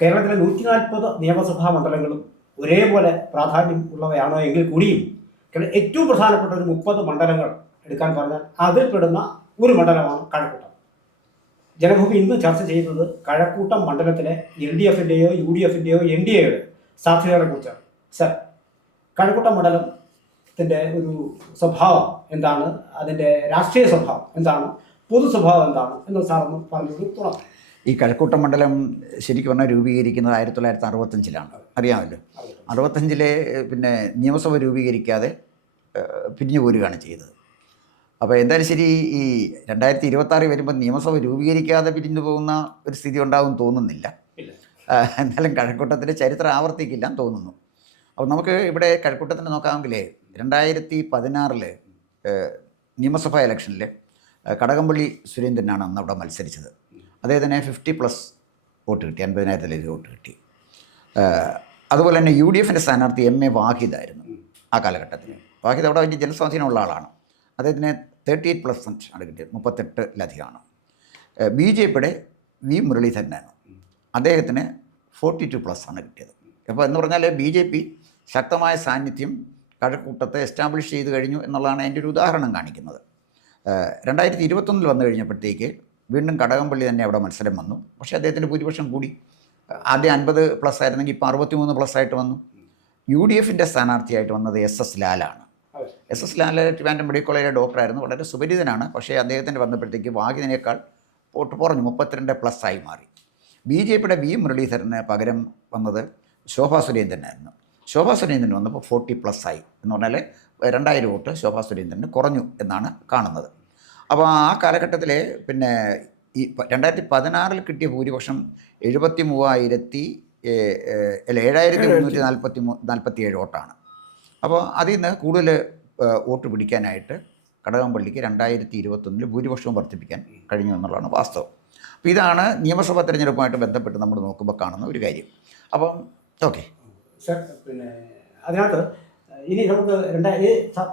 കേരളത്തിലെ 140 നിയമസഭാ മണ്ഡലങ്ങളും ഒരേപോലെ പ്രാധാന്യം ഉള്ളവയാണോ എങ്കിൽ കൂടിയും ഏറ്റവും പ്രധാനപ്പെട്ട ഒരു 30 മണ്ഡലങ്ങൾ എടുക്കാൻ പറഞ്ഞാൽ അതിൽപ്പെടുന്ന ഒരു മണ്ഡലമാണ് കഴക്കൂട്ടം. ജനഭൂമി ഇന്ന് ചർച്ച ചെയ്യുന്നത് കഴക്കൂട്ടം മണ്ഡലത്തിലെ LDFിൻ്റെയോ UDFിൻ്റെയോ NDAയുടെ സാധ്യതകളെ കുറിച്ചാണ്. സർ, കഴക്കൂട്ടം മണ്ഡലത്തിൻ്റെ ഒരു സ്വഭാവം എന്താണ്, അതിൻ്റെ രാഷ്ട്രീയ സ്വഭാവം എന്താണ്, പൊതു സ്വഭാവം എന്താണ് എന്ന് സാറൊന്ന് പറഞ്ഞു തുടങ്ങാം. ഈ കഴക്കൂട്ടം മണ്ഡലം ശരിക്കും പറഞ്ഞാൽ രൂപീകരിക്കുന്നത് 1965-ലാണ്, അറിയാമല്ലോ. 65-ലെ പിന്നെ നിയമസഭ രൂപീകരിക്കാതെ പിരിഞ്ഞു പോരുകയാണ് ചെയ്തത്. അപ്പോൾ എന്തായാലും ശരി, ഈ 2026 വരുമ്പോൾ നിയമസഭ രൂപീകരിക്കാതെ പിരിഞ്ഞു പോകുന്ന ഒരു സ്ഥിതി ഉണ്ടാകും തോന്നുന്നില്ല. എന്നാലും കഴക്കൂട്ടത്തിൻ്റെ ചരിത്രം ആവർത്തിക്കില്ല തോന്നുന്നു. അപ്പോൾ നമുക്ക് ഇവിടെ കഴക്കൂട്ടത്തിന് നോക്കാമെങ്കിൽ 2016 നിയമസഭാ ഇലക്ഷനിൽ കടകംപള്ളി സുരേന്ദ്രനാണ് അന്ന് അവിടെ മത്സരിച്ചത്. അദ്ദേഹത്തിന് 50+ വോട്ട് കിട്ടി, 50,000 വോട്ട് കിട്ടി. അതുപോലെ തന്നെ UDFിൻ്റെ സ്ഥാനാർത്ഥി MA വാഹിദായിരുന്നു ആ കാലഘട്ടത്തിൽ. വാഹിദ് അവിടെ വലിയ ജനസ്വാധീനമുള്ള ആളാണ്. അദ്ദേഹത്തിന് 38% ആണ് കിട്ടിയത്, 38-ലധികമാണ്. BJPയുടെ V മുരളീധരനാണ്, അദ്ദേഹത്തിന് 42+ ആണ് കിട്ടിയത്. അപ്പോൾ എന്ന് പറഞ്ഞാൽ BJP ശക്തമായ സാന്നിധ്യം കഴക്കൂട്ടത്തെ എസ്റ്റാബ്ലിഷ് ചെയ്ത് കഴിഞ്ഞു എന്നുള്ളതാണ് അതിൻ്റെ ഒരു ഉദാഹരണം കാണിക്കുന്നത്. 2021 വന്നു കഴിഞ്ഞപ്പോഴത്തേക്ക് വീണ്ടും കടകംപള്ളി തന്നെ അവിടെ മത്സരം വന്നു. പക്ഷേ അദ്ദേഹത്തിൻ്റെ ഭൂരിപക്ഷം കൂടി. ആദ്യം 50+ ആയിരുന്നെങ്കിൽ ഇപ്പോൾ 63+ ആയിട്ട് വന്നു. UDFിൻ്റെ സ്ഥാനാർത്ഥിയായിട്ട് വന്നത് SS ലാലാണ്. SS Lal Trivandrum medical കോളേജിലെ ഡോക്ടറായിരുന്നു, വളരെ സുപരിചിതനാണ്. പക്ഷേ അദ്ദേഹത്തിൻ്റെ വന്നപ്പോഴത്തേക്ക് വാഹിദിനേക്കാൾ വോട്ട് കുറഞ്ഞു, 32+ ആയി മാറി. BJPയുടെ V മുരളീധരന് പകരം വന്നത് ശോഭാ സുരേന്ദ്രനായിരുന്നു. ശോഭാ സുരേന്ദ്രൻ വന്നപ്പോൾ 40+ ആയി. എന്ന് പറഞ്ഞാൽ 2000 വോട്ട് ശോഭാ സുരേന്ദ്രന് കുറഞ്ഞു എന്നാണ് കാണുന്നത്. അപ്പോൾ ആ കാലഘട്ടത്തിൽ പിന്നെ ഈ 2016 കിട്ടിയ ഭൂരിപക്ഷം 7,347 വോട്ടാണ്. അപ്പോൾ അതിൽ നിന്ന് കൂടുതൽ വോട്ട് പിടിക്കാനായിട്ട് കടകംപള്ളിക്ക് 2021 ഭൂരിപക്ഷവും വർദ്ധിപ്പിക്കാൻ കഴിഞ്ഞു എന്നുള്ളതാണ് വാസ്തവം. അപ്പോൾ ഇതാണ് നിയമസഭാ തെരഞ്ഞെടുപ്പുമായിട്ട് ബന്ധപ്പെട്ട് നമ്മൾ നോക്കുമ്പോൾ കാണുന്ന ഒരു കാര്യം. അപ്പം ഓക്കെ സർ, പിന്നെ അതിനകത്ത് ഇനി നമുക്ക്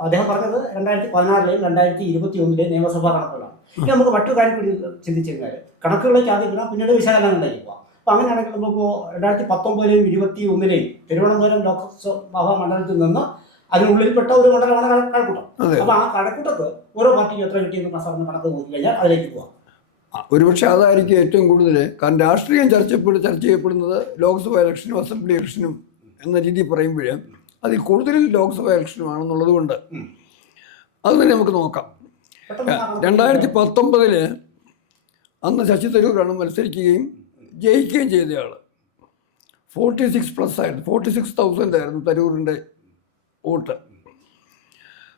അദ്ദേഹം പറഞ്ഞത് 2016-ലെയും 2021-ലെയും നിയമസഭാ കണക്കുകളാണ്. ഇനി നമുക്ക് മറ്റൊരു കാര്യം കൂടി ചിന്തിച്ചു കഴിഞ്ഞാൽ കണക്കുകളിലേക്ക് ആദ്യം ഇടാം, പിന്നീട് വിശകലനങ്ങളിലേക്ക് പോകാം. അപ്പോൾ അങ്ങനെയാണെങ്കിൽ നമുക്കിപ്പോൾ 2019-ലെയും 2021-ലെയും തിരുവനന്തപുരം ലോക്സഭാ മണ്ഡലത്തിൽ നിന്ന് അതിനുള്ളിൽപ്പെട്ട ഒരു മണ്ഡലമാണ് കഴക്കൂട്ടം. അപ്പോൾ ആ കഴക്കൂട്ടത്ത് ഓരോ പാർട്ടിക്കും എത്ര കിട്ടിയെന്ന് സാറിന് കണക്ക് നോക്കി കഴിഞ്ഞാൽ അതിലേക്ക് പോകാം. ഒരുപക്ഷെ അതായിരിക്കും ഏറ്റവും കൂടുതൽ. കാരണം രാഷ്ട്രീയം ചർച്ച ചെയ്യപ്പെടുന്നത് ലോക്സഭാ ഇലക്ഷനും അസംബ്ലി ഇലക്ഷനും എന്ന രീതി പറയുമ്പോഴേ അതിൽ കൂടുതൽ ലോക്സഭാ ഇലക്ഷനുമാണെന്നുള്ളത് കൊണ്ട് അത് തന്നെ നമുക്ക് നോക്കാം. 2019 അന്ന് ശശി തരൂരാണ് മത്സരിക്കുകയും ജയിക്കുകയും ചെയ്തയാൾ. 46+ ആയിരുന്നു, 46,000 ആയിരുന്നു തരൂരിൻ്റെ വോട്ട്.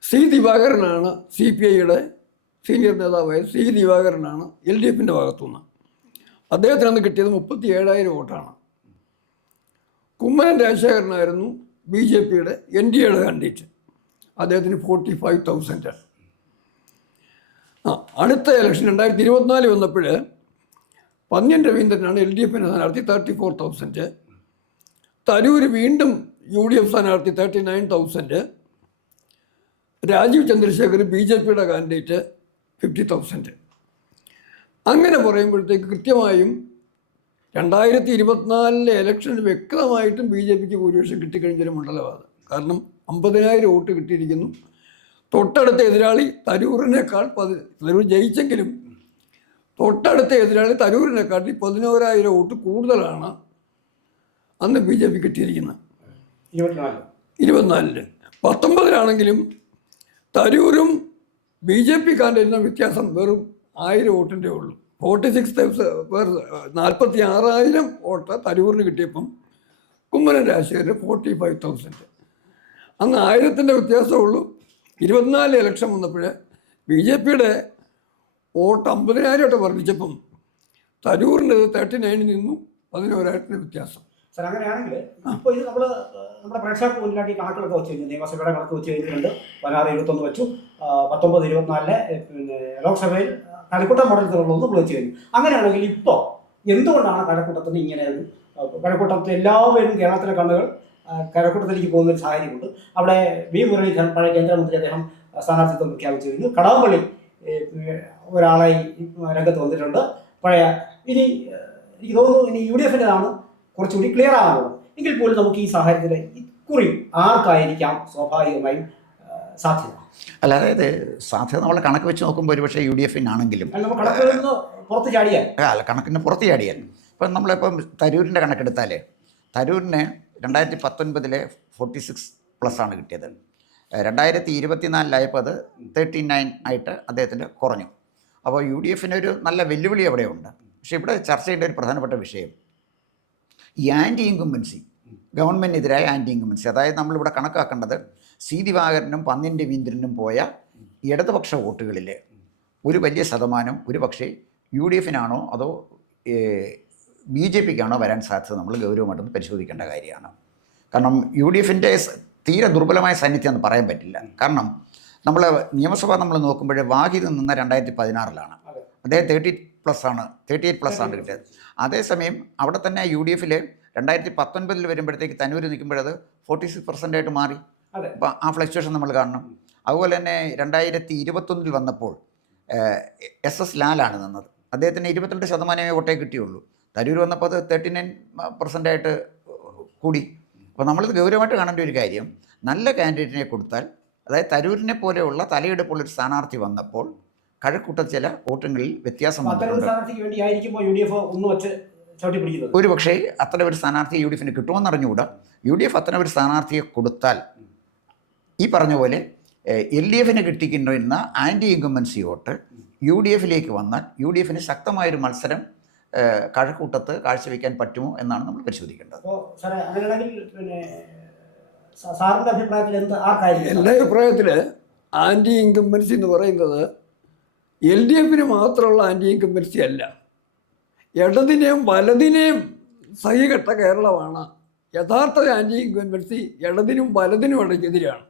C ദിവാകരനാണ് CPIയുടെ സീനിയർ നേതാവായ C ദിവാകരനാണ് LDFിൻ്റെ ഭാഗത്തുനിന്ന്. അദ്ദേഹത്തിനന്ന് കിട്ടിയത് 37,000 വോട്ടാണ്. കുമ്മനം രാജശേഖരനായിരുന്നു BJPയുടെ NDAയുടെ കാൻഡിഡേറ്റ്, അദ്ദേഹത്തിന് 45,000. അടുത്ത ഇലക്ഷൻ 2024 വന്നപ്പോൾ പന്ന്യൻ രവീന്ദ്രനാണ് LDFിൻ്റെ സ്ഥാനാർത്ഥി, 34,000. തരൂർ വീണ്ടും UDF സ്ഥാനാർത്ഥി 39,000. രാജീവ് ചന്ദ്രശേഖർ BJPയുടെ കാൻഡിഡേറ്റ് 50,000. അങ്ങനെ പറയുമ്പോഴത്തേക്ക് കൃത്യമായും 2024 ഇലക്ഷനിൽ വ്യക്തമായിട്ടും BJPക്ക് ഭൂരിപക്ഷം കിട്ടിക്കഴിഞ്ഞൊരു മണ്ഡലമാണ്. കാരണം 50,000 വോട്ട് കിട്ടിയിരിക്കുന്നു. തൊട്ടടുത്ത എതിരാളി തരൂരിനേക്കാൾ തരൂർ ജയിച്ചെങ്കിലും തൊട്ടടുത്ത എതിരാളി തരൂരിനെക്കാട്ടി 11,000 വോട്ട് കൂടുതലാണ് അന്ന് BJP കിട്ടിയിരിക്കുന്നത് 24-ല്. 19-ലാണെങ്കിലും തരൂരും BJP കാൻഡിഡേറ്റിനും വ്യത്യാസം വെറും 1000 വോട്ടിൻ്റെ ഉള്ളൂ. 46,000 വോട്ട് തരൂരിന് കിട്ടിയപ്പം കുമ്മനം രാജശേഖരന് 45,000. അന്ന് 1000-ൻ്റെ വ്യത്യാസമുള്ളൂ. 24 ഇലക്ഷൻ വന്നപ്പോൾ BJPയുടെ വോട്ട് 50,000 വർദ്ധിച്ചപ്പം തരൂരിൻ്റെ 39 നിന്നു 11,000 വ്യത്യാസം. സാർ, അങ്ങനെയാണെങ്കിൽ ഇപ്പോൾ ഇത് നമ്മുടെ പ്രേക്ഷകർക്ക് മുന്നിലാക്കി കണക്കുകളൊക്കെ വെച്ച് കഴിഞ്ഞു. നിയമസഭയുടെ കണക്ക് വെച്ച് കഴിഞ്ഞിട്ടുണ്ട്. 16-21 വെച്ചു, 19-24 പിന്നെ ലോക്സഭയിൽ കഴക്കൂട്ടം മണ്ഡലത്തിലുള്ളതെന്ന് വിളിച്ചു കഴിഞ്ഞു. അങ്ങനെയാണെങ്കിൽ ഇപ്പോൾ എന്തുകൊണ്ടാണ് കഴക്കൂട്ടത്തിന് ഇങ്ങനെ ഒരു കഴക്കൂട്ടത്തിൽ എല്ലാവരും കേരളത്തിലെ കണ്ണുകൾ കഴക്കൂട്ടത്തിലേക്ക് പോകുന്നൊരു സാഹചര്യമുണ്ട്. അവിടെ V മുരളീധരൻ, പഴയ കേന്ദ്രമന്ത്രി, അദ്ദേഹം സ്ഥാനാർത്ഥിത്വം പ്രഖ്യാപിച്ചു കഴിഞ്ഞു. കടകംപള്ളി ഒരാളായി രംഗത്ത് വന്നിട്ടുണ്ട്. പഴയ എനിക്ക് തോന്നുന്നു ഇനി UDFിൻ്റെതാണ് കുറച്ചുകൂടി ക്ലിയർ ആകാനുള്ളത്. എങ്കിൽ പോലും നമുക്ക് ഈ സാഹചര്യത്തിൽ ഇക്കുറി ആർക്കായിരിക്കാം സ്വാഭാവികമായും സാധ്യത? അല്ല, അതായത് സാധ്യത നമ്മൾ കണക്ക് വെച്ച് നോക്കുമ്പോൾ ഒരുപക്ഷെ UDF-നാണെങ്കിലും നമ്മൾ കണക്കുകളിൽ നിന്ന് പുറത്ത് ചാടിയാൽ അല്ല, കണക്കിന് പുറത്ത് ചാടിയാൽ ഇപ്പം നമ്മളിപ്പം തരൂരിൻ്റെ കണക്കെടുത്താൽ തരൂരിന് 2019 46+ കിട്ടിയത്. 2024 അത് 39 ആയിട്ട് അദ്ദേഹത്തിന് കുറഞ്ഞു. അപ്പോൾ UDF-ന് ഒരു നല്ല വെല്ലുവിളി അവിടെയുണ്ട്. പക്ഷേ ഇവിടെ ചർച്ച ചെയ്യേണ്ട ഒരു പ്രധാനപ്പെട്ട വിഷയം ഈ ആൻറ്റി ഇൻകംബൻസി, ഗവൺമെൻറ്റിനെതിരായ ആൻറ്റി ഇൻകംബൻസി. അതായത് നമ്മളിവിടെ കണക്കാക്കേണ്ടത് സി ദിവാകരനും പന്ന്യൻ രവീന്ദ്രനും പോയ ഇടതുപക്ഷ വോട്ടുകളിൽ ഒരു വലിയ ശതമാനം ഒരു പക്ഷേ UDF-നാണോ അതോ BJP-ക്കാണോ വരാൻ സാധ്യത നമ്മൾ ഗൗരവമായിട്ടൊന്ന് പരിശോധിക്കേണ്ട കാര്യമാണ്. കാരണം UDF-ൻ്റെ തീരെ ദുർബലമായ സാന്നിധ്യം എന്ന് പറയാൻ പറ്റില്ല. കാരണം നമ്മൾ നിയമസഭ നമ്മൾ നോക്കുമ്പോൾ വാഹിദ് നിന്ന 2016 അദ്ദേഹം 38+ ആണ് കിട്ടിയത്. അതേസമയം അവിടെ തന്നെ UDF-ൽ 2019 വരുമ്പോഴത്തേക്ക് തന്നൂർ നിൽക്കുമ്പോഴത് 46% മാറി. അപ്പോൾ ആ ഫ്ലക്ച്വേഷൻ നമ്മൾ കാണണം. അതുപോലെ തന്നെ 2021 വന്നപ്പോൾ SS ലാലാണ് നിന്നത്. അദ്ദേഹത്തിന് 22% വോട്ടേ കിട്ടിയുള്ളൂ. തരൂർ വന്നപ്പോൾ അത് 39% കൂടി. അപ്പോൾ നമ്മളിത് ഗൗരവമായിട്ട് കാണേണ്ട ഒരു കാര്യം, നല്ല കാൻഡിഡേറ്റിനെ കൊടുത്താൽ, അതായത് തരൂരിനെ പോലെയുള്ള തലയെടുപ്പുള്ളൊരു സ്ഥാനാർത്ഥി വന്നപ്പോൾ കഴക്കൂട്ട ചില വോട്ടുകളിൽ വ്യത്യാസം ഒരു പക്ഷേ അത്ര ഒരു സ്ഥാനാർത്ഥി UDF-ന് കിട്ടുമെന്ന് അറിഞ്ഞുകൂടാ. UDF അത്തരം ഒരു സ്ഥാനാർത്ഥിയെ കൊടുത്താൽ ഈ പറഞ്ഞ പോലെ LDF-ന് കിട്ടിക്കൊണ്ടിരുന്ന ആൻറ്റി ഇൻകംബൻസി വോട്ട് UDF-ലേക്ക് വന്നാൽ UDF-ന് ശക്തമായൊരു മത്സരം കഴക്കൂട്ടത്ത് കാഴ്ചവെക്കാൻ പറ്റുമോ എന്നാണ് നമ്മൾ പരിശോധിക്കേണ്ടത്. എൻ്റെ അഭിപ്രായത്തിൽ ആൻറ്റി ഇൻകംബൻസി എന്ന് പറയുന്നത് LDF-ന് മാത്രമുള്ള ആൻറ്റി ഇൻകംബൻസി അല്ല, ഇടതിനെയും വലതിനെയും സഹികെട്ട കേരളമാണ്. യഥാർത്ഥ ആൻറ്റി ഇൻകംബൻസി ഇടതിനും വലതിനും എതിരാണ്.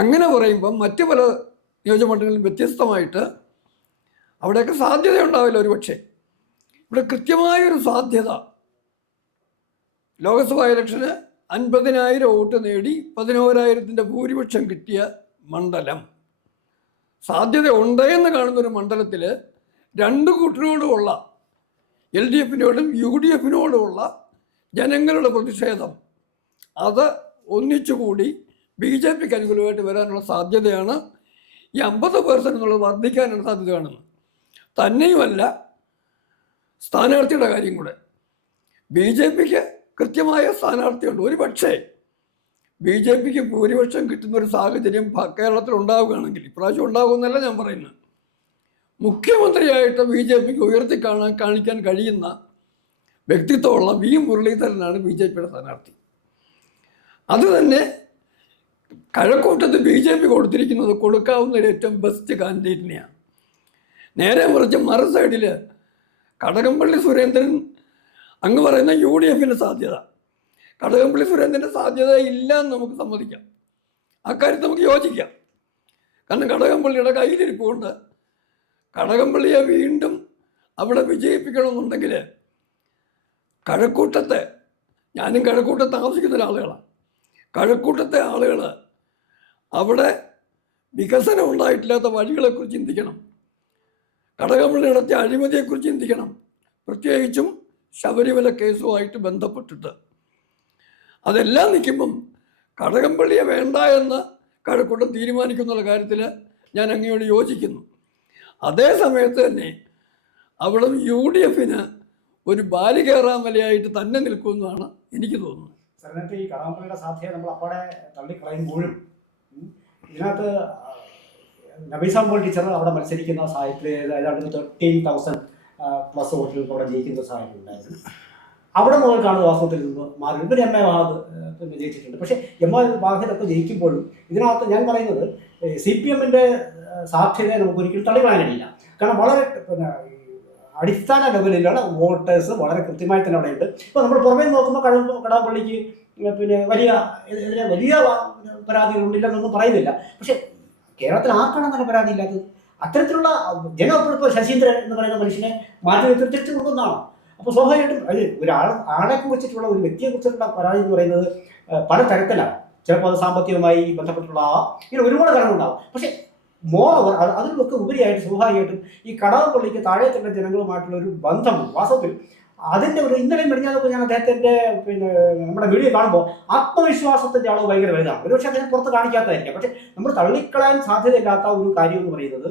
അങ്ങനെ പറയുമ്പം മറ്റ് പല നിയോജകമണ്ഡലങ്ങളിലും വ്യത്യസ്തമായിട്ട് അവിടെയൊക്കെ സാധ്യതയുണ്ടാവില്ല. ഒരു പക്ഷേ ഇവിടെ കൃത്യമായൊരു സാധ്യത, ലോക്സഭാ ഇലക്ഷന് 50,000 വോട്ട് നേടി 11,000-ൻ്റെ ഭൂരിപക്ഷം കിട്ടിയ മണ്ഡലം, സാധ്യത ഉണ്ടെന്ന് കാണുന്നൊരു മണ്ഡലത്തിൽ രണ്ട് കൂട്ടരോടുമുള്ള LDF-നോടും UDF-നോടുമുള്ള ജനങ്ങളുടെ പ്രതിഷേധം അത് ഒന്നിച്ചുകൂടി BJP-ക്ക് അനുകൂലമായിട്ട് വരാനുള്ള സാധ്യതയാണ്. ഈ 50% എന്നുള്ളത് വർദ്ധിക്കാനുള്ള സാധ്യത കാണുന്നത്. തന്നെയുമല്ല, സ്ഥാനാർത്ഥിയുടെ കാര്യം കൂടെ BJP-ക്ക് കൃത്യമായ സ്ഥാനാർത്ഥിയുണ്ട്. ഒരു പക്ഷേ BJP-ക്ക് ഭൂരിപക്ഷം കിട്ടുന്നൊരു സാഹചര്യം കേരളത്തിൽ ഉണ്ടാവുകയാണെങ്കിൽ, ഇപ്രാവശ്യം ഉണ്ടാകുമെന്നല്ല ഞാൻ പറയുന്നത്, മുഖ്യമന്ത്രിയായിട്ട് BJP-ക്ക് കാണിക്കാൻ കഴിയുന്ന വ്യക്തിത്വമുള്ള V. മുരളീധരനാണ് BJP-യുടെ സ്ഥാനാർത്ഥി. അത് തന്നെ കഴക്കൂട്ടത്ത് BJP കൊടുത്തിരിക്കുന്നത് കൊടുക്കാവുന്ന ഏറ്റവും ബെസ്റ്റ് കാൻഡിഡേറ്റിനെയാണ്. നേരെ മറിച്ച് മറു സൈഡിൽ കടകംപള്ളി സുരേന്ദ്രൻ അങ്ങ് പറയുന്ന UDF-ന് സാധ്യത, കടകംപള്ളി സുരേന്ദ്രൻ്റെ സാധ്യത ഇല്ല എന്ന് നമുക്ക് സമ്മതിക്കാം. അക്കാര്യത്തിൽ നമുക്ക് യോജിക്കാം. കാരണം കടകംപള്ളിയുടെ കയ്യിലിരിപ്പുകൊണ്ട് കടകംപള്ളിയെ വീണ്ടും അവിടെ വിജയിപ്പിക്കണമെന്നുണ്ടെങ്കിൽ കഴക്കൂട്ടത്തെ, ഞാനും കഴക്കൂട്ടത്ത് താമസിക്കുന്ന ഒരാളുകളാണ്, കഴക്കൂട്ടത്തെ ആളുകൾ അവിടെ വികസനം ഉണ്ടായിട്ടില്ലാത്ത വഴികളെക്കുറിച്ച് ചിന്തിക്കണം, കടകംപള്ളി നടത്തിയ അഴിമതിയെക്കുറിച്ച് ചിന്തിക്കണം. പ്രത്യേകിച്ചും ശബരിമല കേസുമായിട്ട് ബന്ധപ്പെട്ടിട്ട് അതെല്ലാം നിൽക്കുമ്പം കടകംപള്ളിയെ വേണ്ട എന്ന് കഴക്കൂട്ടം തീരുമാനിക്കുന്ന കാര്യത്തിൽ ഞാൻ അങ്ങയോട് യോജിക്കുന്നു. അതേ സമയത്ത് തന്നെ അവിടെ UDF-ന് ഒരു ബാലികേറാമലയായിട്ട് തന്നെ നിൽക്കുമെന്നാണ് എനിക്ക് തോന്നുന്നത്. ഈ കടകംപള്ളിയുടെ സാധ്യത നമ്മൾ അപ്പോടെ തള്ളിക്കളയുമ്പോഴും ഇതിനകത്ത് നബീസാമ്പോൾ ടീച്ചർ അവിടെ മത്സരിക്കുന്ന സാഹചര്യത്തിൽ ഏതാണ്ട് 13,000+ വോട്ടുകൾക്ക് അവിടെ ജയിക്കുന്ന സാഹചര്യം ഉണ്ടായിരുന്നു. അവിടെ മുതൽ കാണുന്ന വാസ്തവത്തിൽ നിന്ന് മാറി ഇവർ MA വാഹദ് പിന്നെ ജയിച്ചിട്ടുണ്ട്. പക്ഷേ MA വാഹദൊക്കെ ജയിക്കുമ്പോഴും ഇതിനകത്ത് ഞാൻ പറയുന്നത് CPM-ൻ്റെ സാധ്യതയെ നമുക്ക് ഒരിക്കലും തള്ളിക്കളയാൻ കഴിയില്ല. കാരണം വളരെ പിന്നെ അടിസ്ഥാന ലെവലിലുള്ള വോട്ടേഴ്സ് വളരെ കൃത്യമായി തന്നെ അവിടെ ഉണ്ട്. ഇപ്പോൾ നമ്മൾ പുറമേ നോക്കുമ്പോൾ കടകംപള്ളിക്ക് പിന്നെ വലിയ പരാതികളുണ്ടില്ലെന്നൊന്നും പറയുന്നില്ല. പക്ഷേ കേരളത്തിൽ ആർക്കാണ് നല്ല പരാതി ഇല്ലാത്തത്? അത്തരത്തിലുള്ള ജനപ്രതിനിധിത്വ ശശീന്ദ്രൻ എന്ന് പറയുന്ന മനുഷ്യനെ മാറ്റി നിർത്തിച്ച് കൊണ്ടുവന്നാണ്. അപ്പോൾ സ്വാഭാവികമായിട്ടും അത് ആളെ കുറിച്ചിട്ടുള്ള ഒരു വ്യക്തിയെ കുറിച്ചിട്ടുള്ള പരാതി എന്ന് പറയുന്നത് പല തരത്തിലാണ്. ചിലപ്പോൾ അത് സാമ്പത്തികമായി ബന്ധപ്പെട്ടുള്ള ഇങ്ങനെ ഒരുപാട് കാരണങ്ങളുണ്ടാകും. പക്ഷേ മോറോവർ അതിലൊക്കെ ഉപരിയായിട്ട് സ്വാഭാവികമായിട്ടും ഈ കടകംപള്ളിക്ക് താഴേക്കുള്ള ജനങ്ങളുമായിട്ടുള്ള ഒരു ബന്ധം വാസ്തവത്തിൽ അതിൻ്റെ ഒരു ഇന്നലെയും മെടിഞ്ഞാൽ ഞാൻ അദ്ദേഹത്തിൻ്റെ പിന്നെ നമ്മുടെ വീഡിയോ കാണുമ്പോൾ ആത്മവിശ്വാസത്തിൻ്റെ അളവ് ഭയങ്കര വലുതാണ്. ഒരുപക്ഷെ അദ്ദേഹം പുറത്ത് കാണിക്കാത്തതായിരിക്കാം. പക്ഷെ നമ്മൾ തള്ളിക്കളയാൻ സാധ്യതയില്ലാത്ത ഒരു കാര്യം എന്ന് പറയുന്നത്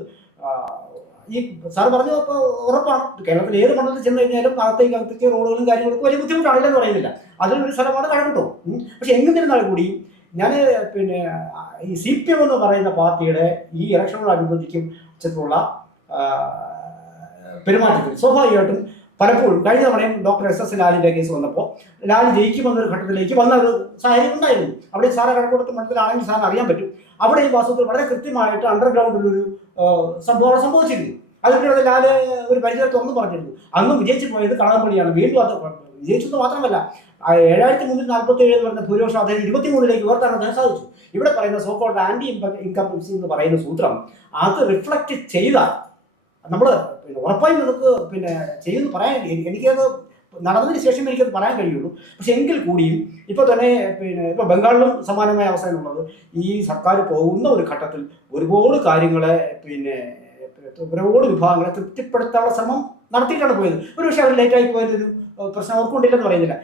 ഈ സാർ പറഞ്ഞു അപ്പോൾ ഉറപ്പാണ് കേരളത്തിൽ ഏത് മണ്ഡലത്തിൽ ചെന്ന് കഴിഞ്ഞാലും അകത്തേക്ക് റോഡുകളും കാര്യങ്ങളൊക്കെ വലിയ ബുദ്ധിമുട്ടാണില്ലെന്ന് പറയുന്നില്ല. അതിലൊരു സ്ഥലമാണ് കഴക്കൂട്ടം. പക്ഷെ എങ്ങനെയിരുന്നാൽ കൂടിയും ഞാൻ പിന്നെ ഈ CPM എന്ന് പറയുന്ന പാർട്ടിയുടെ ഈ ഇലക്ഷനോടനുബന്ധിച്ചുള്ള പെരുമാറ്റത്തിൽ സ്വാഭാവികമായിട്ടും പലപ്പോഴും കഴിഞ്ഞ തവണയും ഡോക്ടർ SS ലാലിൻ്റെ കേസ് വന്നപ്പോൾ ലാൽ ജയിക്കുമെന്നൊരു ഘട്ടത്തിലേക്ക് വന്ന ഒരു സാഹചര്യം ഉണ്ടായിരുന്നു. അവിടെ സാറ് കഴക്കൂട്ടത്ത് മണ്ഡലത്തിലാണെങ്കിൽ സാറിന് അറിയാൻ പറ്റും. അവിടെ ഈ വാസ്തവത്തിൽ വളരെ കൃത്യമായിട്ട് അണ്ടർഗ്രൗണ്ടിലൊരു സംഭവം സംഭവിച്ചിരുന്നു. അതിലൂടെ ലാല് ഒരു പരിചയം തുറന്നു പറഞ്ഞിരുന്നു. അന്ന് വിജയിച്ചു പോയത് കടകംപള്ളിയാണ്. വീണ്ടും അത് വിജയിച്ചത് മാത്രമല്ല 7347 എന്ന് പറയുന്ന ഭൂരിപക്ഷം അദ്ദേഹം 23 ഉയർത്താൻ അദ്ദേഹം സാധിച്ചു. ഇവിടെ പറയുന്ന സോക്കോൾഡ് ആന്റി ഇൻകംബൻസി എന്ന് പറയുന്ന സൂത്രം അത് റിഫ്ലക്റ്റ് ചെയ്താൽ നമ്മൾ പിന്നെ ഉറപ്പായും നമുക്ക് പിന്നെ ചെയ്യുമെന്ന് പറയാൻ എനിക്കത് നടന്നതിന് ശേഷം എനിക്കത് പറയാൻ കഴിയുള്ളൂ. പക്ഷെ എങ്കിൽ കൂടിയും ഇപ്പോൾ തന്നെ പിന്നെ ഇപ്പോൾ ബംഗാളിലും സമാനമായ അവസ്ഥയിലുള്ളത് ഈ സർക്കാർ പോകുന്ന ഒരു ഘട്ടത്തിൽ ഒരുപാട് കാര്യങ്ങളെ പിന്നെ ഒരുപാട് വിഭാഗങ്ങളെ തൃപ്തിപ്പെടുത്താനുള്ള ശ്രമം നടത്തിയിട്ടാണ് പോയത്. ഒരുപക്ഷെ അവർ ലേറ്റായി പോയതൊരു പ്രശ്നം അവർക്കുണ്ടില്ലെന്ന് പറയുന്നില്ല.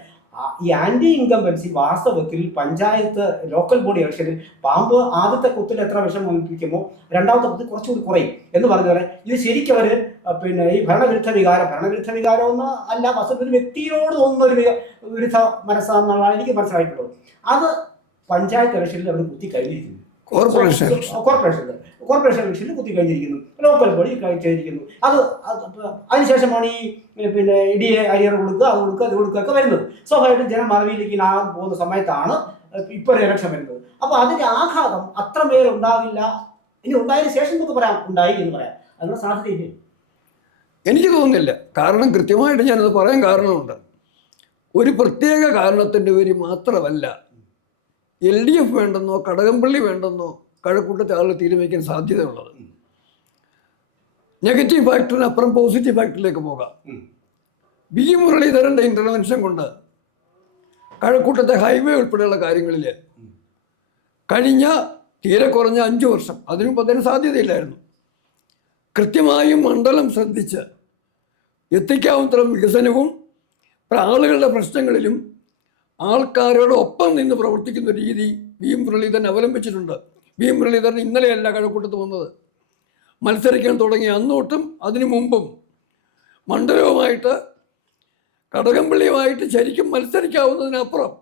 ഈ ആന്റി ഇൻകംബൻസി വാസ്തവത്തിൽ പഞ്ചായത്ത് ലോക്കൽ ബോഡി ഇലക്ഷനിൽ പാമ്പ് ആദ്യത്തെ കുത്തിൽ എത്ര വിഷം വമിപ്പിക്കുമോ രണ്ടാമത്തെ കുത്തിൽ കുറച്ചുകൂടി കുറയും എന്ന് പറഞ്ഞാൽ ഇത് ശരിക്കും അവർ പിന്നെ ഈ ഭരണവിരുദ്ധ വികാരം ഒന്നും അല്ല, വാസ്തവത്തിൽ ഒരു വ്യക്തിയോട് തോന്നുന്ന ഒരു വിരുദ്ധ മനസ്സാണെന്നുള്ളതാണ് എനിക്ക് മനസ്സിലായിട്ടുള്ളത്. അത് പഞ്ചായത്ത് ഇലക്ഷനിൽ അവർ കുത്തി കഴിഞ്ഞിരിക്കുന്നു. കോർപ്പറേഷൻ ഇലക്ഷനിൽ കുത്തി കഴിഞ്ഞിരിക്കുന്നു, ലോക്കൽ ബോഡി കഴിഞ്ഞിരിക്കുന്നു. അതിനുശേഷമാണ് ഈ പിന്നെ DA അരിയർ കൊടുക്കുക, അത് കൊടുക്കുക വരുന്നത്. സ്വാഭാവികമായിട്ടും ജനം മറവിയിലേക്ക് ആകാൻ പോകുന്ന സമയത്താണ് ഇപ്പോൾ ഇലക്ഷൻ വരുന്നത്. അപ്പോൾ അതിൻ്റെ ആഘാതം അത്രമേൽ ഉണ്ടാകില്ല. ഇനി ഉണ്ടായതിനു ശേഷം നമുക്ക് പറയാം ഉണ്ടായി എന്ന് പറയാം. അതിനുള്ള സാധ്യതയില്ലേ? എനിക്ക് തോന്നുന്നില്ല. കാരണം കൃത്യമായിട്ട് ഞാനത് പറയാൻ കാരണമുണ്ട്. ഒരു പ്രത്യേക കാരണത്തിൻ്റെ പേര് മാത്രമല്ല LDF വേണ്ടെന്നോ കടകംപള്ളി വേണ്ടെന്നോ കഴക്കൂട്ടത്തെ ആളുകൾ തീരുമാനിക്കാൻ സാധ്യതയുള്ളത്. നെഗറ്റീവ് ഫാക്ടറിനപ്പുറം പോസിറ്റീവ് ഫാക്ടറിലേക്ക് പോകാം. V മുരളീധരൻ്റെ ഇൻ്റർവെൻഷൻ കൊണ്ട് കഴക്കൂട്ടത്തെ ഹൈവേ ഉൾപ്പെടെയുള്ള കാര്യങ്ങളിൽ കഴിഞ്ഞ തീരെ കുറഞ്ഞ 5 വർഷം അതിനു അതിന് സാധ്യതയില്ലായിരുന്നു. കൃത്യമായും മണ്ഡലം ശ്രദ്ധിച്ച് എത്തിക്കാവുന്നതരം വികസനവും ആളുകളുടെ പ്രശ്നങ്ങളിലും ആൾക്കാരോടൊപ്പം നിന്ന് പ്രവർത്തിക്കുന്ന രീതി V മുരളീധരൻ അവലംബിച്ചിട്ടുണ്ട്. V മുരളീധരൻ ഇന്നലെയല്ല കഴക്കൂട്ടത്ത് വന്നത്. മത്സരിക്കാൻ തുടങ്ങിയ അന്നോട്ടും അതിനു മുമ്പും മണ്ഡലവുമായിട്ട് കടകംപള്ളിയുമായിട്ട് ശരിക്കും മത്സരിക്കാവുന്നതിനപ്പുറം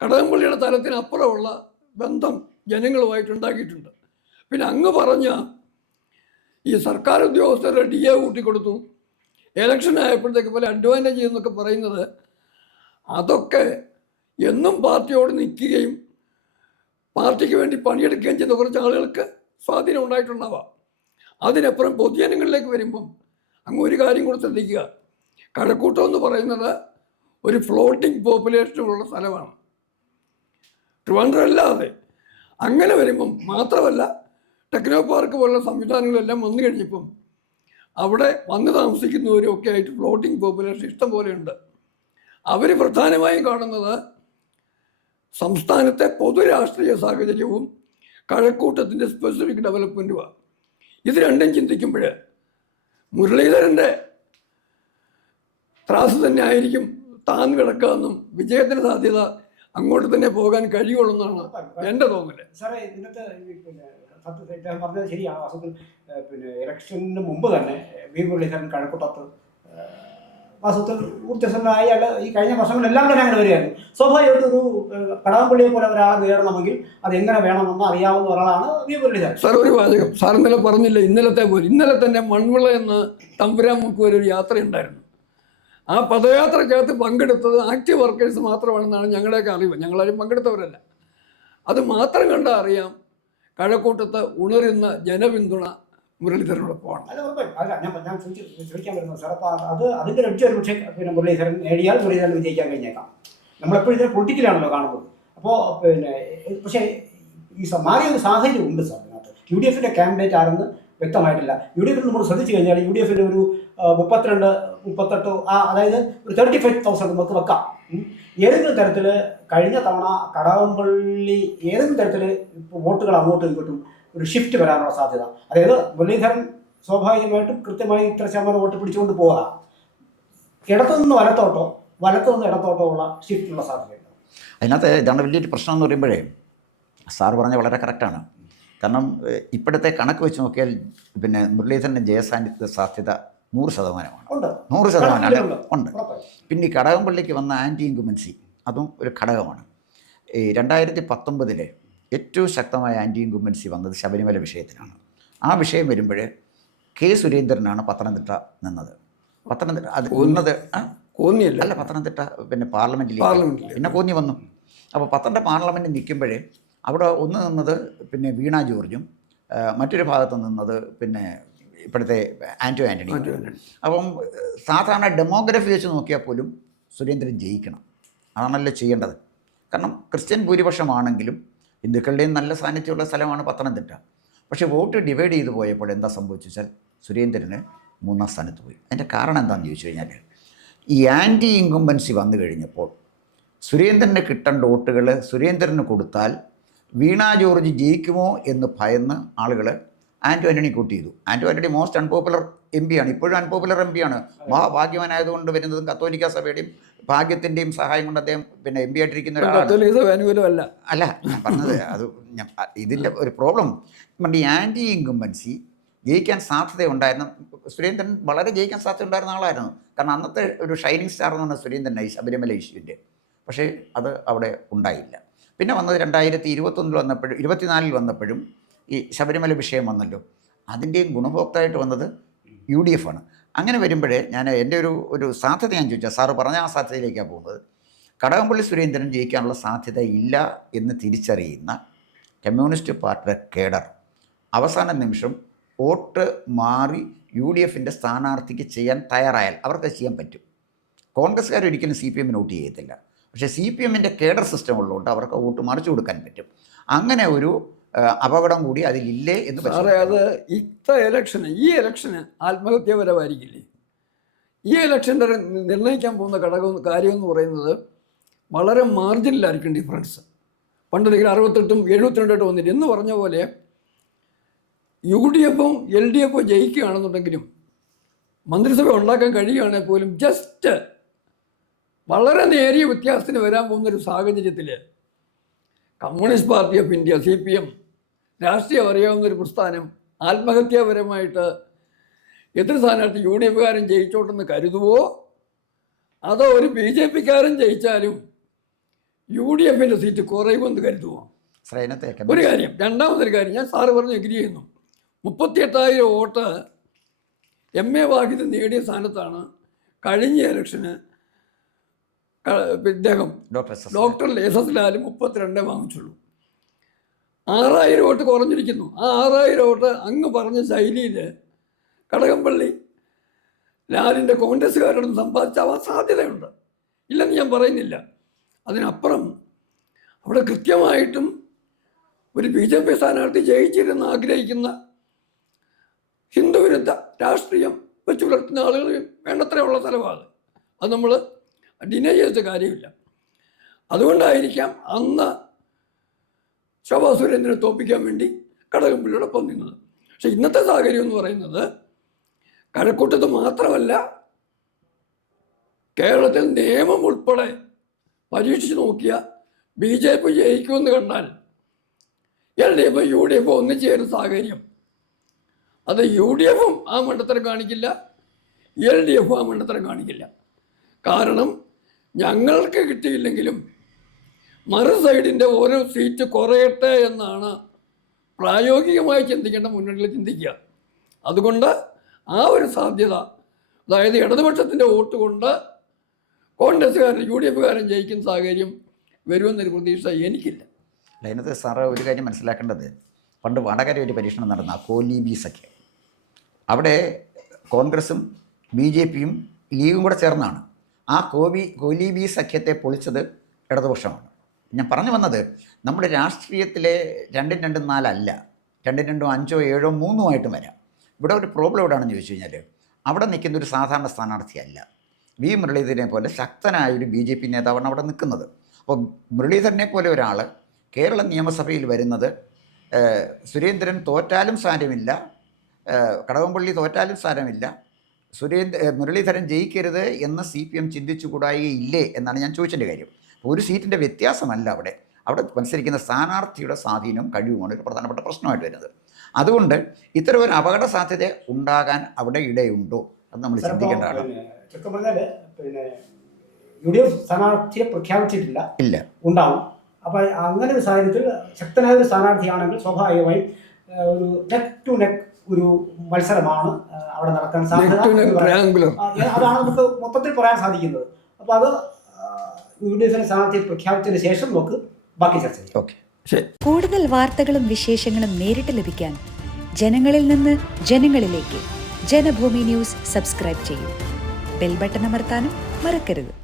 കടകംപള്ളിയുടെ തലത്തിനപ്പുറമുള്ള ബന്ധം ജനങ്ങളുമായിട്ടുണ്ടാക്കിയിട്ടുണ്ട്. പിന്നെ അങ്ങ് പറഞ്ഞ ഈ സർക്കാർ ഉദ്യോഗസ്ഥരുടെ DA കൂട്ടിക്കൊടുത്തു, എലക്ഷൻ ആയപ്പോഴത്തേക്ക് പോലെ അഡ്വാൻറ്റേജ് എന്നൊക്കെ പറയുന്നത് അതൊക്കെ എന്നും പാർട്ടിയോട് നിൽക്കുകയും പാർട്ടിക്ക് വേണ്ടി പണിയെടുക്കുകയും ചെയ്യുന്ന കുറച്ച് ആളുകൾക്ക് സ്വാധീനം ഉണ്ടായിട്ടുണ്ടാവാം. അതിനപ്പുറം പൊതുജനങ്ങളിലേക്ക് വരുമ്പം അങ്ങ് ഒരു കാര്യം കൂടെ ശ്രദ്ധിക്കുക. കഴക്കൂട്ടം എന്ന് പറയുന്നത് ഒരു ഫ്ലോട്ടിംഗ് പോപ്പുലേഷനുള്ള സ്ഥലമാണ്. ട്രിവാൻഡ്രം അല്ലാതെ അങ്ങനെ വരുമ്പം മാത്രമല്ല ടെക്നോ പാർക്ക് പോലുള്ള സംവിധാനങ്ങളെല്ലാം വന്നു കഴിഞ്ഞപ്പം അവിടെ വന്ന് താമസിക്കുന്നവരും ഒക്കെ ആയിട്ട് ഫ്ലോട്ടിംഗ് പോപ്പുലേഷൻ ഇഷ്ടം പോലെയുണ്ട്. അവർ പ്രധാനമായും കാണുന്നത് സംസ്ഥാനത്തെ പൊതു രാഷ്ട്രീയ സാഹചര്യവും കഴക്കൂട്ടത്തിൻ്റെ സ്പെസിഫിക് ഡെവലപ്മെൻറ്റുമാണ്. ഇത് രണ്ടും ചിന്തിക്കുമ്പോൾ മുരളീധരൻ്റെ ത്രാസ് തന്നെ ആയിരിക്കും താന്ന് കിടക്കാമെന്നും വിജയത്തിന് സാധ്യത അങ്ങോട്ട് തന്നെ പോകാൻ കഴിയുള്ളൂ എന്നാണ് എൻ്റെ തോന്നല്. സാറേ, ഇതിനകത്ത് സത്യത്തിൽ പറഞ്ഞത് ശരിയാണ്. വാസ്തവത്തിൽ പിന്നെ ഇലക്ഷന് മുമ്പ് തന്നെ V മുരളീധരൻ കഴക്കൂട്ടത്ത് വാസ്തവത്തിൽ ഊർജ്ജസ്വലനായ ഈ കഴിഞ്ഞ വർഷങ്ങളെല്ലാം തന്നെ അങ്ങനെ വരികയായിരുന്നു. സ്വാഭാവികമായിട്ട് ഒരു കടകംപള്ളിയെ പോലെ ഒരാളെ നേടണമെങ്കിൽ അതെങ്ങനെ വേണമെന്ന് അറിയാവുന്ന ഒരാളാണ് V മുരളീധരൻ. സാർ ഒരു വാചകം സാർ ഇന്നലെ പറഞ്ഞില്ല, ഇന്നലെ തന്നെ മൺവിള എന്ന് തമ്പുരാമുക്ക് വരെ ഒരു യാത്രയുണ്ടായിരുന്നു. ആ പദയാത്രക്കകത്ത് പങ്കെടുത്തത് ആക്റ്റീവ് വർക്കേഴ്സ് മാത്രമാണെന്നാണ് ഞങ്ങളുടെയൊക്കെ അറിവ്. ഞങ്ങളാരും പങ്കെടുത്തവരല്ല. അത് മാത്രം കണ്ടാൽ അറിയാം കഴക്കൂട്ടത്ത് ഉണരുന്ന ജനപിന്തുണ മുരളീധരനോടൊപ്പമാണ്. ഞാൻ ചോദിക്കാൻ വരുന്നത് സാർ, അപ്പോൾ അതിൻ്റെ ഒരു പക്ഷേ പിന്നെ മുരളീധരൻ നേടിയാൽ മുരളീധരൻ വിജയിക്കാൻ കഴിഞ്ഞേക്കാം. നമ്മളെപ്പോഴും ഇതിനെ പൊളിറ്റിക്കലാണല്ലോ കാണുന്നത്. അപ്പോൾ പിന്നെ പക്ഷേ ഈ മാറിയ ഒരു സാഹചര്യം ഉണ്ട് സാർ. അതിനകത്ത് UDFൻ്റെ കാൻഡിഡേറ്റ് ആരെന്ന് വ്യക്തമായിട്ടില്ല. UDF നമ്മൾ ശ്രദ്ധിച്ചു കഴിഞ്ഞാൽ UDFൻ്റെ ഒരു 32-38 അതായത് ഒരു 35,000 നമുക്ക് വെക്കാം. ഏതെങ്കിലും തരത്തിൽ കഴിഞ്ഞ തവണ കടകംപള്ളി ഏതെങ്കിലും തരത്തിൽ വോട്ടുകൾ അങ്ങോട്ടും ഇങ്ങോട്ടും ഒരു ഷിഫ്റ്റ് വരാനുള്ള സാധ്യത. അതായത് മുരളീധരൻ സ്വാഭാവികമായിട്ടും കൃത്യമായി ഇത്ര ശതമാനം വോട്ട് പിടിച്ചുകൊണ്ട് പോകാം. ഇടത്തുനിന്ന് വലത്തോട്ടോ വലത്തുനിന്ന് ഇടത്തോട്ടോ ഉള്ള ഷിഫ്റ്റുള്ള സാധ്യതയുണ്ട്. അതിനകത്ത് ഇതാണ് വലിയൊരു പ്രശ്നം എന്ന് പറയുമ്പോഴേ സാറ് പറഞ്ഞ വളരെ കറക്റ്റാണ്. കാരണം ഇപ്പോഴത്തെ കണക്ക് വെച്ച് നോക്കിയാൽ പിന്നെ മുരളീധരൻ്റെ ജയസാന്നിധ്യ സാധ്യത 100%. ഉണ്ട്. 100% ഉണ്ട്. ഉറപ്പായും. പിന്നെ ഈ കടകംപള്ളിക്ക് വന്ന ആൻറ്റി ഇൻകുമൻസി അതും ഒരു ഘടകമാണ്. ഈ 2019 ഏറ്റവും ശക്തമായ ആൻറ്റി ഇൻകുമൻസി വന്നത് ശബരിമല വിഷയത്തിലാണ്. ആ വിഷയം വരുമ്പോൾ കെ സുരേന്ദ്രനാണ് പത്തനംതിട്ട നിന്നത്. പത്തനംതിട്ട അത് നിന്നത് കോന്നിയല്ല, അല്ല, പത്തനംതിട്ട പിന്നെ പാർലമെൻറ്റിൽ പിന്നെ കോന്നി വന്നു. അപ്പോൾ പത്തനംതിട്ട പാർലമെൻറ്റിൽ നിൽക്കുമ്പോഴേ അവിടെ ഒന്ന് നിന്നത് പിന്നെ വീണ ജോർജും മറ്റൊരു ഭാഗത്ത് നിന്നത് പിന്നെ ഇപ്പോഴത്തെ ആൻ്റണി. അപ്പം സാധാരണ ഡെമോഗ്രഫി വെച്ച് നോക്കിയാൽ പോലും സുരേന്ദ്രൻ ജയിക്കണം, അതാണല്ലോ ചെയ്യേണ്ടത്. കാരണം ക്രിസ്ത്യൻ ഭൂരിപക്ഷമാണെങ്കിലും ഹിന്ദുക്കളുടെയും നല്ല സാന്നിധ്യമുള്ള സ്ഥലമാണ് പത്തനംതിട്ട. പക്ഷേ വോട്ട് ഡിവൈഡ് ചെയ്ത് പോയപ്പോൾ എന്താ സംഭവിച്ചാൽ സുരേന്ദ്രന് 3ാം സ്ഥാനത്ത് പോയി. അതിൻ്റെ കാരണം എന്താണെന്ന് ചോദിച്ചു കഴിഞ്ഞാൽ ഈ ആൻറ്റി ഇൻകുംബൻസി വന്നു കഴിഞ്ഞപ്പോൾ സുരേന്ദ്രന് കിട്ടേണ്ട വോട്ടുകൾ സുരേന്ദ്രന് കൊടുത്താൽ വീണ ജോർജ് ജയിക്കുമോ എന്ന് ഭയന്ന് ആളുകൾ ആൻ്റണി കൂട്ടി ചെയ്തു. ആൻ്റണി മോസ്റ്റ് അൺപോപ്പുലർ MP ആണ്, ഇപ്പോഴും അൺപോപ്പുലർ MP ആണ്. മഹാഭാഗ്യവാനായതുകൊണ്ട് വരുന്നതും കത്തോലിക്ക സഭയുടെയും ഭാഗ്യത്തിൻ്റെയും സഹായം കൊണ്ട് അദ്ദേഹം പിന്നെ MP ആയിട്ടിരിക്കുന്ന ഒരാളല്ല. അല്ല, ഞാൻ പറഞ്ഞത് അത് ഇതിൻ്റെ ഒരു പ്രോബ്ലം ഈ ആൻറ്റി ഇൻകുംബൻസി ജയിക്കാൻ സാധ്യതയുണ്ടായിരുന്ന സുരേന്ദ്രൻ വളരെ ജയിക്കാൻ സാധ്യത ഉണ്ടായിരുന്ന ആളായിരുന്നു. കാരണം അന്നത്തെ ഒരു ഷൈനിങ് സ്റ്റാർ എന്ന് പറഞ്ഞ സുരേന്ദ്രൻ ശബരിമല ഇഷ്യൂവിൻ്റെ. പക്ഷേ അത് അവിടെ ഉണ്ടായില്ല. പിന്നെ വന്നത് 2021 വന്നപ്പോഴും 24 വന്നപ്പോഴും ഈ ശബരിമല വിഷയം വന്നല്ലോ, അതിൻ്റെയും ഗുണഭോക്തായിട്ട് വന്നത് UDF ആണ്. അങ്ങനെ വരുമ്പോഴേ ഞാൻ എൻ്റെ ഒരു സാധ്യത ഞാൻ ചോദിച്ചാൽ സാറ് പറഞ്ഞ ആ സാധ്യതയിലേക്കാണ് പോകുന്നത്. കടകംപള്ളി സുരേന്ദ്രൻ ജയിക്കാനുള്ള സാധ്യത ഇല്ല എന്ന് തിരിച്ചറിയുന്ന കമ്മ്യൂണിസ്റ്റ് പാർട്ടിയുടെ കേഡർ അവസാന നിമിഷം വോട്ട് മാറി UDFൻ്റെ സ്ഥാനാർത്ഥിക്ക് ചെയ്യാൻ തയ്യാറായാൽ അവർക്ക് ചെയ്യാൻ പറ്റും. കോൺഗ്രസ്സുകാർ ഒരിക്കലും CPM വോട്ട് ചെയ്യത്തില്ല. പക്ഷേ CPMൻ്റെ കേഡർ സിസ്റ്റം ഉള്ളതുകൊണ്ട് അവർക്ക് വോട്ട് മറിച്ചു കൊടുക്കാൻ പറ്റും. അങ്ങനെ ഒരു അപകടം കൂടി അതിലില്ലേ എന്ന് സാറേ, അത് ഈ ഇലക്ഷന് ആത്മഹത്യാപരമായിരിക്കില്ലേ? ഈ ഇലക്ഷൻ്റെ നിർണ്ണയിക്കാൻ പോകുന്ന കാര്യം എന്ന് പറയുന്നത് വളരെ മാർജിനിലായിരിക്കും ഡിഫറൻസ്. പണ്ടൊരിക്കലും 68ഉം 72 വന്നിട്ട് എന്ന് പറഞ്ഞ പോലെ UDFും LDFും ജയിക്കുകയാണെന്നുണ്ടെങ്കിലും മന്ത്രിസഭ ഉണ്ടാക്കാൻ കഴിയുകയാണെങ്കിൽ പോലും ജസ്റ്റ് വളരെ നേരിയ വ്യത്യാസത്തിന് വരാൻ പോകുന്നൊരു സാഹചര്യത്തിൽ communist party of India CPM രാഷ്ട്രീയം അറിയാവുന്നൊരു പ്രസ്ഥാനം ആത്മഹത്യാപരമായിട്ട് എതിർ സ്ഥാനാർത്ഥി UDFകാരൻ ജയിച്ചോട്ടെന്ന് കരുതുവോ, അതോ ഒരു BJPക്കാരൻ ജയിച്ചാലും UDFൻ്റെ സീറ്റ് കുറയുമെന്ന് കരുതുവോ? ഒരു കാര്യം. രണ്ടാമതൊരു കാര്യം, ഞാൻ സാറ് പറഞ്ഞ് എഗ്രി ചെയ്യുന്നു. 38,000 വോട്ട് MA വാഹിദ് നേടിയ സ്ഥാനത്താണ് കഴിഞ്ഞ ഇലക്ഷന് ഇദ്ദേഹം ഡോക്ടർ SS ലാൽ 32 വാങ്ങിച്ചുള്ളൂ. 6,000 വോട്ട് കുറഞ്ഞിരിക്കുന്നു. ആ 6,000 വോട്ട് അങ്ങ് പറഞ്ഞ ശൈലിയിൽ കടകംപള്ളി ലാലിൻ്റെ കോൺഗ്രസ്സുകാരോട് സമ്പാദിച്ചാവാൻ സാധ്യതയുണ്ട്, ഇല്ലെന്ന് ഞാൻ പറയുന്നില്ല. അതിനപ്പുറം അവിടെ കൃത്യമായിട്ടും ഒരു BJP സ്ഥാനാർത്ഥി ജയിച്ചിരുന്ന് ആഗ്രഹിക്കുന്ന ഹിന്ദുവിരുദ്ധ രാഷ്ട്രീയം വെച്ച് പുലർത്തുന്ന ആളുകൾ വേണ്ടത്രയുള്ള സ്ഥലമാണ്. അത് നമ്മൾ ഡിനൈ ചെയ്ത കാര്യമില്ല. അതുകൊണ്ടായിരിക്കാം അന്ന് ശോഭാ സുരേന്ദ്രനെ തോൽപ്പിക്കാൻ വേണ്ടി കടകംപള്ളിയോടൊപ്പം നിന്നത്. പക്ഷേ ഇന്നത്തെ സാഹചര്യം എന്ന് പറയുന്നത് കഴക്കൂട്ടത്ത് മാത്രമല്ല, കേരളത്തിൽ നിയമം ഉൾപ്പെടെ പരീക്ഷിച്ച് നോക്കിയ BJP ജയിക്കുമെന്ന് കണ്ടാൽ LDF UDF ഒന്നിച്ചു ചേരുന്ന സാഹചര്യം, അത് UDFും ആ മണ്ടത്തരം കാണിക്കില്ല, LDFും ആ മണ്ടത്തരം കാണിക്കില്ല. കാരണം ഞങ്ങൾക്ക് കിട്ടിയില്ലെങ്കിലും മറു സൈഡിൻ്റെ ഓരോ സീറ്റ് കുറയട്ടെ എന്നാണ് പ്രായോഗികമായി ചിന്തിക്കേണ്ട മുന്നണിയിൽ ചിന്തിക്കുക. അതുകൊണ്ട് ആ ഒരു സാധ്യത, അതായത് ഇടതുപക്ഷത്തിൻ്റെ വോട്ട് കൊണ്ട് കോൺഗ്രസ്സുകാരൻ UDFകാരൻ ജയിക്കുന്ന സാഹചര്യം വരുമെന്നൊരു പ്രതീക്ഷ എനിക്കില്ല. അതിനകത്ത് സാറ് ഒരു കാര്യം മനസ്സിലാക്കേണ്ടത്, പണ്ട് വടകര ഒരു പരീക്ഷണം നടന്ന കോലീബി സഖ്യം, അവിടെ കോൺഗ്രസും BJPയും ലീഗും കൂടെ ചേർന്നാണ് ആ കോലീബി സഖ്യത്തെ പൊളിച്ചത് ഇടതുപക്ഷമാണ്. ഞാൻ പറഞ്ഞു വന്നത്, നമ്മുടെ രാഷ്ട്രീയത്തിലെ 2-2 4 അല്ല, 2-2 5 7 3 വരാം. ഇവിടെ ഒരു പ്രോബ്ലം എവിടെയാണെന്ന് ചോദിച്ചു കഴിഞ്ഞാൽ, അവിടെ നിൽക്കുന്ന ഒരു സാധാരണ സ്ഥാനാർത്ഥിയല്ല. വി മുരളീധരനെ പോലെ ശക്തനായൊരു BJP നേതാവാണ് അവിടെ നിൽക്കുന്നത്. അപ്പോൾ മുരളീധരനെ പോലെ ഒരാൾ കേരള നിയമസഭയിൽ വരുന്നത്, സുരേന്ദ്രൻ തോറ്റാലും സാരമില്ല, കടകംപള്ളി തോറ്റാലും സാരമില്ല, മുരളീധരൻ ജയിക്കരുത് എന്ന് CPM ചിന്തിച്ചുകൂടായില്ലേ എന്നാണ് ഞാൻ ചോദിച്ചതിൻ്റെ കാര്യം. ഒരു സീറ്റിൻ്റെ വ്യത്യാസമല്ല അവിടെ മത്സരിക്കുന്ന സ്ഥാനാർത്ഥിയുടെ സ്വാധീനവും കഴിവുമാണ് ഒരു പ്രധാനപ്പെട്ട പ്രശ്നമായിട്ട് വരുന്നത്. അതുകൊണ്ട് ഇത്തരം ഒരു അപകട സാധ്യത ഉണ്ടാകാൻ അവിടെ ഇടയുണ്ടോ അത് നമ്മൾ ചിന്തിക്കേണ്ടതാണ്. ചുരുക്കം പറഞ്ഞാൽ UDF സ്ഥാനാർത്ഥിയെ പ്രഖ്യാപിച്ചിട്ടില്ല, ഇല്ല, ഉണ്ടാവും. അപ്പോൾ അങ്ങനെ ഒരു സാഹചര്യത്തിൽ ശക്തനായ ഒരു സ്ഥാനാർത്ഥിയാണെങ്കിൽ സ്വാഭാവികമായും ഒരു നെക്ക് ടു നെക്ക് ഒരു മത്സരമാണ് അവിടെ നടക്കാൻ സാധ്യത. അതാണ് നമുക്ക് മൊത്തത്തിൽ പറയാൻ സാധിക്കുന്നത്. അപ്പോൾ അത് UDF സ്ഥാനാർത്ഥിയെ പ്രഖ്യാപിച്ചതിന് ശേഷം നമുക്ക് ബാക്കി ചർച്ച ചെയ്യാം. ഓക്കെ, ശരി. കൂടുതൽ വാർത്തകളും വിശേഷങ്ങളും നേരിട്ട് ലഭിക്കാൻ ജനങ്ങളിൽ നിന്ന് ജനങ്ങളിലേക്ക് ജനഭൂമി ന്യൂസ് സബ്സ്ക്രൈബ് ചെയ്യൂ. ബെൽ ബട്ടൺ അമർത്താനും മറക്കരുത്.